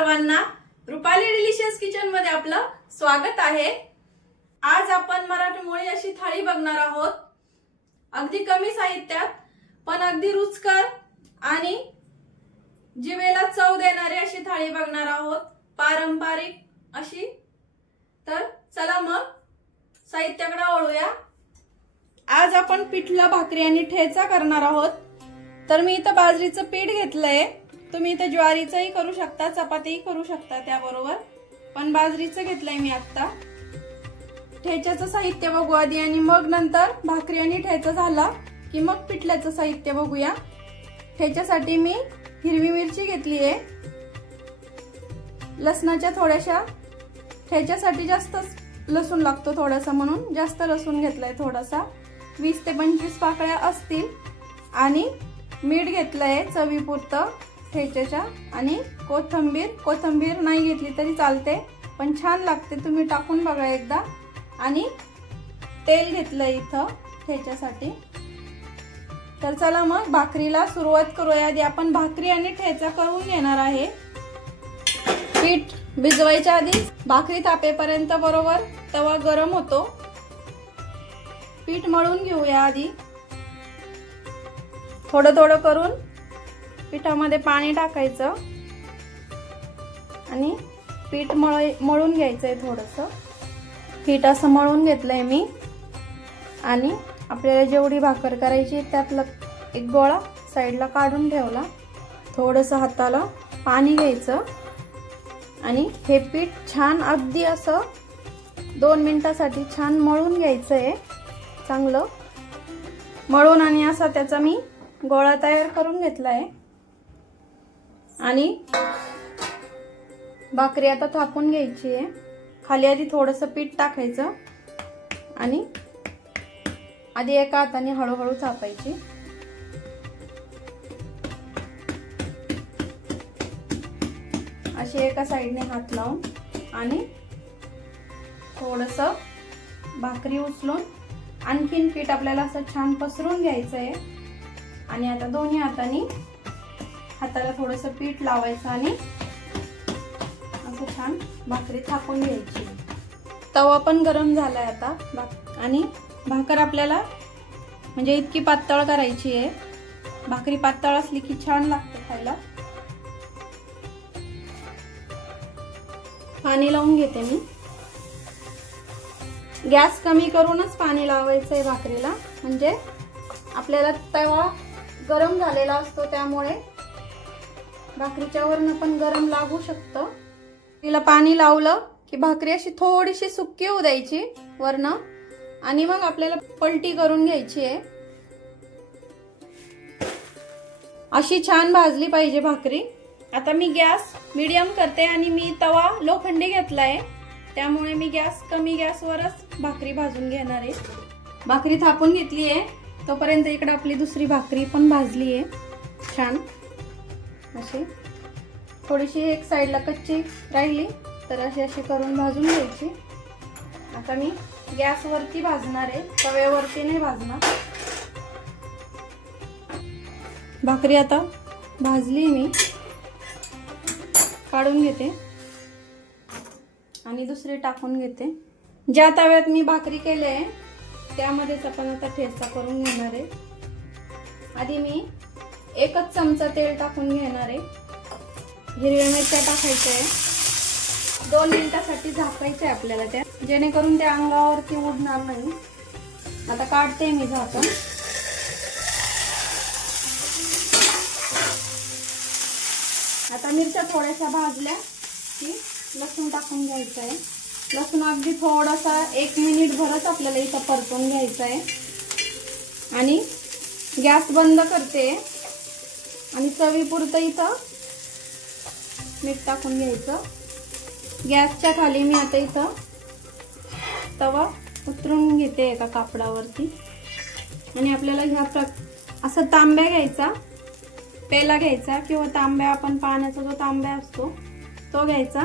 सर्वांना Rupali delicious kitchen मध्ये आपलं स्वागत आहे। आज आपण मराठमोळी अशी थाळी बघणार आहोत। अगदी कमी साहित्यात पण अगदी रुचकर आणि जिभेला चव देणारी अशी थाळी बघणार आहोत, पारंपरिक अशी। तर चला मग साहित्याकडे वळूया। आज आपण पिठलं भाकरी आणि ठेचा करणार आहोत। तर मी इथं बाजरीचं पीठ घेतलंय, तुम्ही इथं ज्वारीचंही करू शकता, चपातीही करू शकता त्याबरोबर, पण बाजरीचं घेतलंय मी आता। ठेच्याचं साहित्य बघू आधी आणि मग नंतर भाकरी आणि ठेचा झाला की मग पिठल्याचं साहित्य बघूया। ठेच्यासाठी मी हिरवी मिरची घेतलीये, लसणाच्या थोड्याशा, ठेच्यासाठी जास्त लसूण लागतो थोडासा म्हणून जास्त लसूण घेतलाय थोडासा, 20 ते 25 पाकळ्या असतील। आणि मीठ घेतलंय चवीपुरतं ठेच्याच्या, आणि कोथिंबीर नाही घेतली तरी चालते पण छान लागते, तुम्ही टाकून बघा एकदा। आणि तेल घेतलंय इथं ठेच्यासाठी। तर चला मग भाकरीला सुरुवात करूया। आधी आपण भाकरी आणि ठेचा करून घेणार आहे। पीठ भिजवायच्या आधी भाकरी तापेपर्यंत बरोबर तवा गरम होतो। पीठ मळून घेऊया आधी, थोडं थोडं करून पिठामध्ये पाणी टाकायचं आणि पीठ मळून घ्यायचंय। थोडंसं पीठ असं मळून घेतलंय मी, आणि आपल्याला जेवढी भाकर करायची त्यातला एक गोळा साईडला काढून ठेवला। थोडंसं हाताला पाणी घ्यायचं आणि हे पीठ छान अगदी असं 2 मिनिटासाठी छान मळून घ्यायचंय, चांगलं मळून। आणि असा त्याचा मी गोळा तयार करून घेतलाय। आणि भाकरी आता थापून घ्यायची आहे। खाली आधी थोडंसं पीठ टाकायचं आणि आधी एका हाताने हळूहळू थापायची। अशी एका साईडने हात लावून आणि थोडंसं भाकरी उचलून आणखीन पीठ आपल्याला असं छान पसरून घ्यायचंय। आणि आता दोन्ही हाताने हाताला थोडंसं पीठ लावायचं आणि असं छान भाकरी थापून घ्यायची। तवा पण गरम झालाय आता, आणि भाकर आपल्याला म्हणजे इतकी पातळ करायची आहे। भाकरी पातळ असली की छान लागते खायला। पाणी लावून घेते मी, गॅस कमी करूनच पाणी लावायचंय भाकरीला, म्हणजे आपल्याला तवा गरम झालेला असतो त्यामुळे भाकरीच्या वरनं पण गरम लागू शकतं। तिला पाणी लावलं की भाकरी अशी थोडीशी सुक्की होऊ द्यायची वरनं, आणि मग आपल्याला पलटी करून घ्यायची आहे। अशी छान भाजली पाहिजे भाकरी। आता मी गॅस मीडियम करते आणि मी तवा लोखंडी घेतलाय, त्यामुळे मी कमी गॅसवरच भाकरी भाजून घेणार आहे। भाकरी थापून घेतली आहे, तोपर्यंत इकडे आपली दुसरी भाकरी पण भाजली आहे छान अशी। थोडीशी एक साईडला कच्ची राहिली तर अशी करून भाजून घ्यायची। आता मी गॅसवरती भाजणार आहे, तव्यावरती नाही भाजणार। भाकरी आता भाजली मी, काढून घेते आणि दुसरी टाकून घेते। ज्या तव्यात मी भाकरी केली आहे त्यामध्येच आपण आता ठेचा करून घेणार आहे। आधी मी 1 चमचा तेल टाकून घेणार आहे। हिरव्या मिरच्या टाकायच्या आहे, 2 मिनिटासाठी झाकायचे आपल्याला त्या, जेणेकरून त्या अंगावरती उडणार नाही। आता काढते मी झाकण। आता मिरच्या थोड्याशा भाजल्या की लसूण टाकून घ्यायचं आहे। लसूण अगदी थोडासा 1 मिनिट भरच आपल्याला इथं परतून घ्यायचं आहे। आणि गॅस बंद करते आणि चवीपुरतं इथं मीठ टाकून घ्यायचं। गॅसच्या खाली मी आता इथं तवा उतरून घेते एका कापडावरती, आणि आपल्याला ह्या असं तांब्या घ्यायचा, पेला घ्यायचा किंवा तांब्या, आपण पाण्याचा जो तांब्या असतो तो घ्यायचा,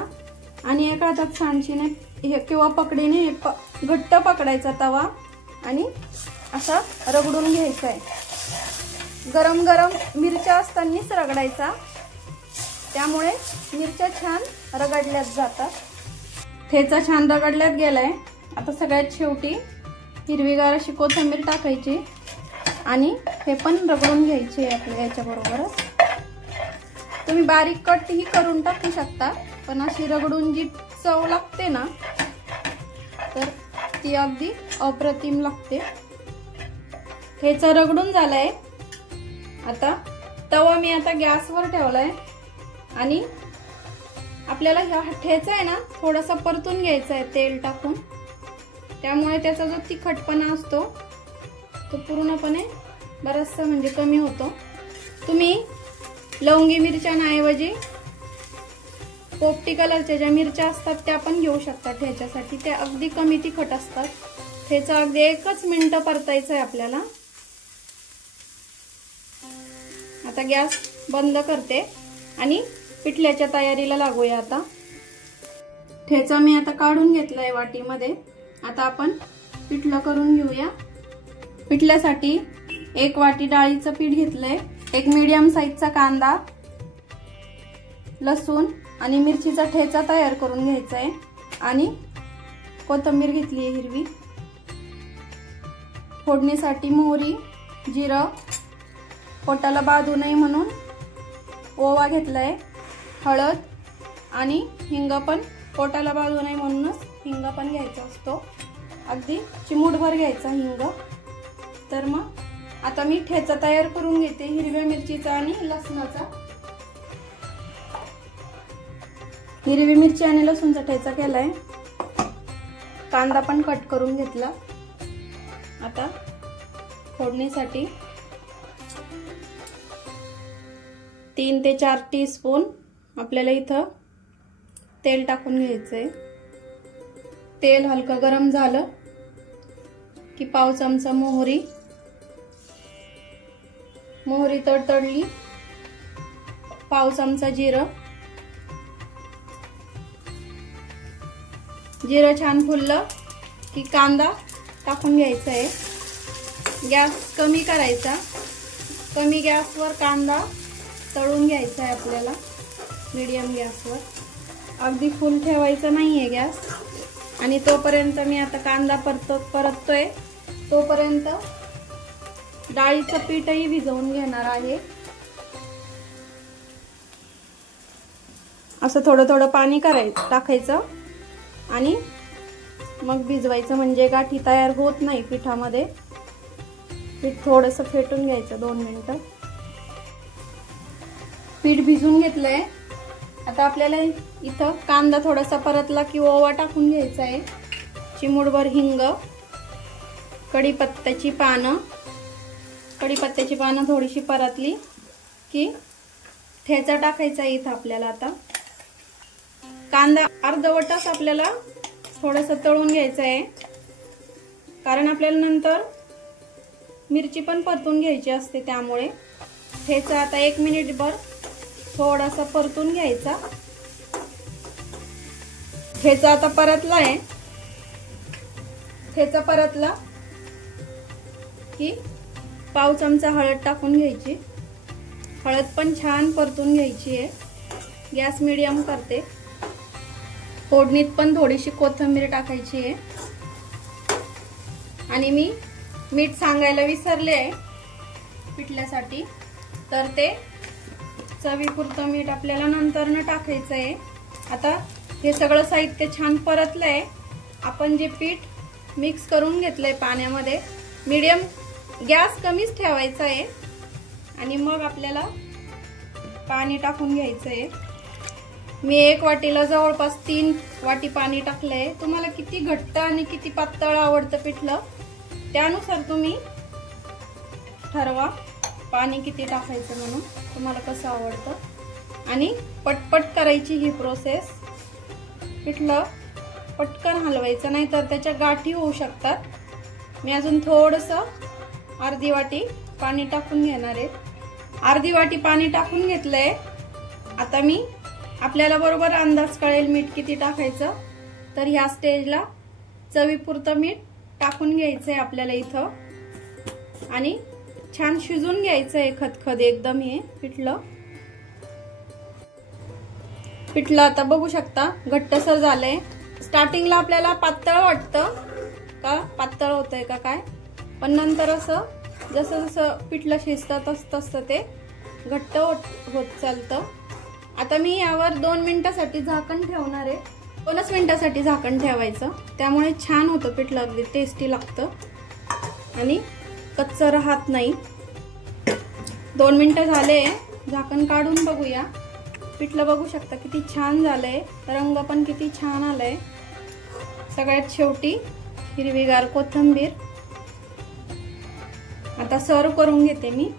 आणि एका हातात सांडशीने किंवा पकडीने घट्ट पकडायचा तवा आणि असा रगडून घ्यायचा आहे। गरम गरम मिरच्या असतानाच रगडायचा, त्यामुळे मिरच्या छान रगडल्यात जातात। ठेचा छान रगडल्यात गेलाय। आता सगळ्यात शेवटी हिरवीगार अशी कोथिंबीर टाकायची आणि हे पण रगडून घ्यायचे आपल्या याच्या बरोबरच। तुम्ही बारीक कट ही करून टाकू शकता, पण अशी रगडून जी चव लागते ना तर ती अगदी अप्रतिम लागते। ठेचा रगडून झालाय। आता तवा मी आता गॅसवर ठेवलाय आणि आपल्याला हा ठेचा आहे ना थोडासा परतून घ्यायचा आहे तेल टाकून, त्यामुळे त्याचा जो तिखटपणा असतो तो पूर्णपणे बराचसा म्हणजे कमी होतो। तुम्ही लवंगी मिरच्यांऐवजी पोपटी कलरच्या ज्या मिरच्या असतात त्या पण घेऊ शकता ठेच्यासाठी, त्या अगदी कमी तिखट असतात। ठेचा अगदी 1 मिनिट परतायचा आहे आपल्याला। आता गॅस बंद करते आणि पिठल्याच्या तयारीला लागूया। आता ठेचा मी आता काढून घेतलाय वाटीमध्ये। आता आपण पिठलं करून घेऊया। पिठल्यासाठी 1 वाटी डाळीचं पीठ घेतलंय, 1 मीडियम साईजचा कांदा, लसूण आणि मिरचीचा ठेचा तयार करून घ्यायचा आहे आणि कोथिंबीर घेतली आहे हिरवी। फोडणीसाठी मोहरी, जिरं, पोटाला बाधू नये म्हणून ओवा घेतलाय, हळद आणि हिंग पण पोटाला बाधू नये म्हणूनच हिंग पण घ्यायचा असतो, अगदी चिमूटभर घ्यायचा हिंग। तर मग आता मी ठेचा तयार करून घेते हिरव्या मिरचीचा आणि लसणाचा। हिरवी मिरची आणि लसूणचा ठेचा केलाय, कांदा पण कट करून घेतला। आता फोडणीसाठी 3 ते 4 टीस्पून आपल्याला इथं तेल टाकून घ्यायचंय। तेल हलकं गरम झालं की पाव चमचा मोहरी, मोहरी तडतडली, पाव चमचा जिरं, जिरं छान फुललं की कांदा टाकून घ्यायचा आहे। गॅस कमी करायचा, कमी गॅसवर कांदा तळून घ्यायचा आहे आपल्याला, मीडियम गॅसवर, अगदी फुल ठेवायचा नाहीये गॅस। आणि तोपर्यंत मी आता कांदा परततोय तोपर्यंत डाळीचं पीठही भिजवून घेणार आहे। असं थोडं थोडं पाणी टाकायचं आणि मग भिजवायचं, म्हणजे गाठी तयार होत नाही पिठामध्ये। पीठ थोडंसं फेटून घ्यायचं 2 मिनिटं। पीठ भिजून घेतलंय। आता आपल्याला इथं कांदा थोडासा परतला की ओवा टाकून घ्यायचा आहे, चिमूटभर हिंग, कढीपत्त्याची पानं, कढीपत्त्याची पानं थोडीशी परतली की ठेचा टाकायचा आहे इथं आपल्याला। आता कांदा अर्धवटच आपल्याला थोडंसं तळून घ्यायचं आहे, कारण आपल्याला नंतर मिरची पण परतून घ्यायची असते, त्यामुळे ठेचा आता 1 मिनिटभर थोडासा परतून घ्यायचा। ठेचा आता परतला आहे। ठेचा परतला की पाव चमचा हळद टाकून घ्यायची, हळद पण छान परतून घ्यायची आहे। गॅस मीडियम करते। फोडणीत पण थोडीशी कोथिंबीर टाकायची आहे आणि मी मीठ सांगायला विसरले आहे पिठल्यासाठी, तर ते चवीपुरतं मीठ आपल्याला नंतरनं टाकायचं आहे। आता हे सगळं साहित्य छान परतलंय। आपण जे पीठ मिक्स करून घेतलंय पाण्यामध्ये, मीडियम गॅस कमीच ठेवायचा आहे आणि मग आपल्याला पाणी टाकून घ्यायचं आहे। मी 1 वाटीला जवळपास 3 वाटी पाणी टाकलंय। तुम्हाला किती घट्ट आणि किती पातळ आवडतं पिठलं त्यानुसार तुम्ही ठरवा पाणी किती टाकायचं म्हणून, तुम्हाला कसं आवडतं। आणि पटपट करायची ही प्रोसेस। पिठलं पटकन हलवायचं, नाही तर त्याच्या गाठी होऊ शकतात। मी अजून थोडंसं अर्धी वाटी पाणी टाकून घेणार आहे। अर्धी वाटी पाणी टाकून घेतलंय। आता मी आपल्याला बरोबर अंदाज कळेल मीठ किती टाकायचं, तर ह्या स्टेजला चवीपुरतं मीठ टाकून घ्यायचंय आपल्याला इथं आणि छान शिजून घ्यायचंय खदखद एकदम हे पिठलं। पिठलं आता बघू शकता घट्टसर झालंय। स्टार्टिंगला आपल्याला पातळ वाटतं का पातळ होतंय का काय, पण नंतर असं जसं जसं पिठलं शिजतं तसं ते घट्ट होत चालतं। आता मी यावर 2 मिनिटांसाठी झाकण ठेवणार आहे। 2च मिनिटांसाठी झाकण ठेवायचं, त्यामुळे छान होतं पिठलं, अगदी टेस्टी लागतं आणि कच्चं राहत नाही। 2 मिनिटं झाले, झाकण काढून बघूया। पिठलं बघू शकता किती छान झालंय, रंग पण किती छान आलाय। सगळ्यात शेवटी हिरवीगार कोथिंबीर। आता सर्व करून घेते मी।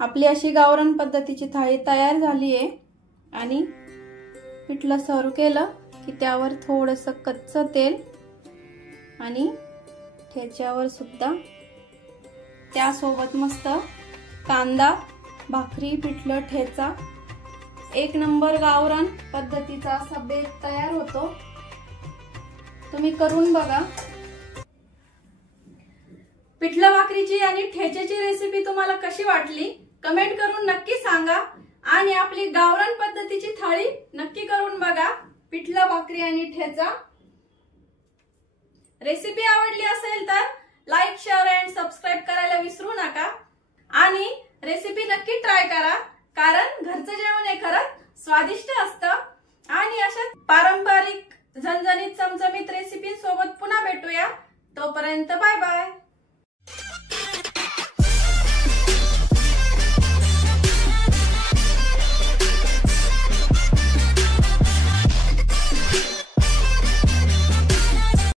आपली अशी गावरान पद्धतीची थाळी तयार झाली आहे आणि पिठलं सर्व केलं की त्यावर थोडंसं कच्चं तेल आणि ठेच्यावर सुद्धा त्यासोबत मस्त कांदा, भाकरी, पिठलं, ठेचा, एक नंबर गावरान पद्धतीचा असा बेत तयार होतो। तुम्ही करून बघा। पिठलं भाकरीची आणि ठेच्याची रेसिपी तुम्हाला कशी वाटली कमेंट करून नक्की सांगा आणि आपली गावरान पद्धतीची थाळी नक्की करून बघा। पिठलं भाकरी आणि ठेचा रेसिपी आवडली असेल तर लाईक, शेअर अँड सबस्क्राईब करायला विसरू नका आणि रेसिपी नक्की ट्राय करा, कारण घरचं जेवण हे खरंच स्वादिष्ट असतं। आणि अशा पारंपरिक झणझणीत चमचमीत रेसिपी सोबत पुन्हा भेटूया। तोपर्यंत बाय बाय।